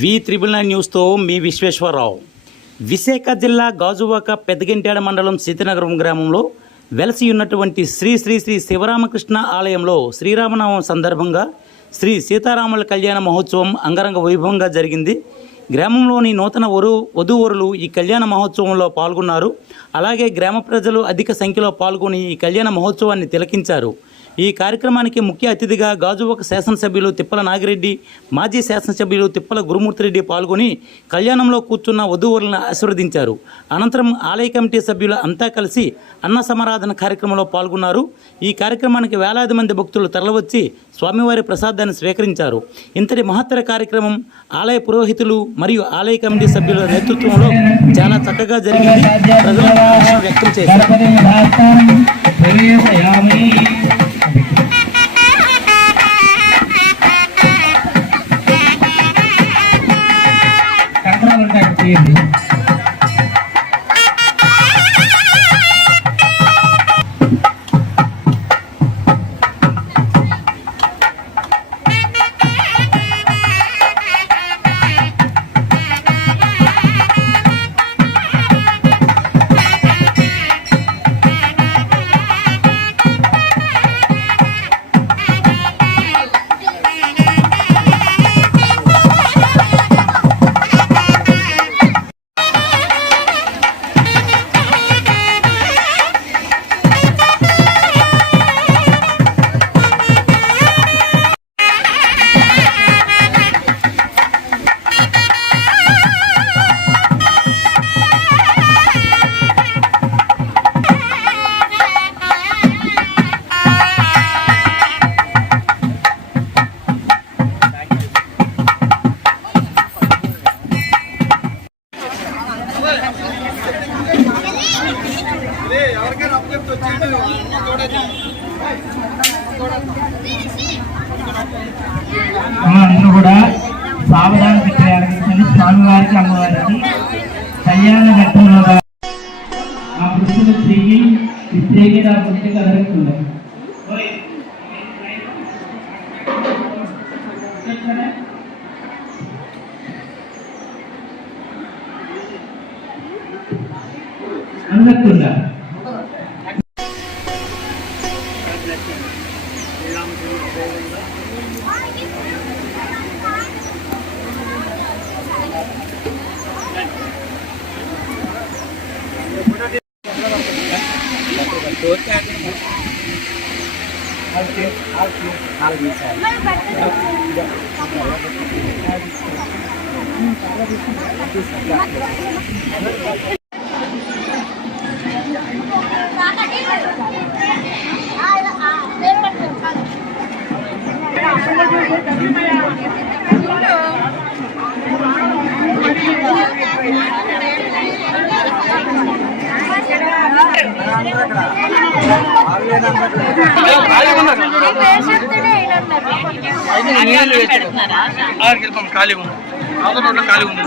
V999 న్యూస్తో మీ విశ్వేశ్వరరావు. విశాఖ జిల్లా గాజువాక పెద్దగంట్యాడ మండలం సీతనగరం గ్రామంలో వెలసి ఉన్నటువంటి శ్రీ శ్రీ శ్రీ శివరామకృష్ణ ఆలయంలో శ్రీరామనవమి సందర్భంగా శ్రీ సీతారాముల కళ్యాణ మహోత్సవం అంగరంగ వైభవంగా జరిగింది. గ్రామంలోని నూతన వధూవరులు ఈ కళ్యాణ మహోత్సవంలో పాల్గొన్నారు. అలాగే గ్రామ ప్రజలు అధిక సంఖ్యలో పాల్గొని ఈ కళ్యాణ మహోత్సవాన్ని తిలకించారు. ఈ కార్యక్రమానికి ముఖ్య అతిథిగా గాజువాక శాసనసభ్యులు తిప్పల నాగిరెడ్డి, మాజీ శాసనసభ్యులు తిప్పల గురుమూర్తిరెడ్డి పాల్గొని కళ్యాణంలో కూర్చున్న వధూవరులను ఆశీర్వదించారు. అనంతరం ఆలయ కమిటీ సభ్యులు అంతా కలిసి అన్న సమారాధన కార్యక్రమంలో పాల్గొన్నారు. ఈ కార్యక్రమానికి వేలాది మంది భక్తులు తరలివచ్చి స్వామివారి ప్రసాదాన్ని స్వీకరించారు. ఇంతటి మహత్తర కార్యక్రమం ఆలయ పురోహితులు మరియు ఆలయ కమిటీ సభ్యుల నేతృత్వంలో చాలా చక్కగా జరిగింది. ప్రజలు హర్షం వ్యక్తం చేశారు. అందరూ కూడా సావధాన ఆరంభించండి. స్వామివారికి అమ్మవారికి కళ్యాణ ఘట్టంలో ఆ పురుషులు తిరిగి ఆ పుట్టిక జరుగుతుంది. అందకుండా ఖాళీ ఉంది.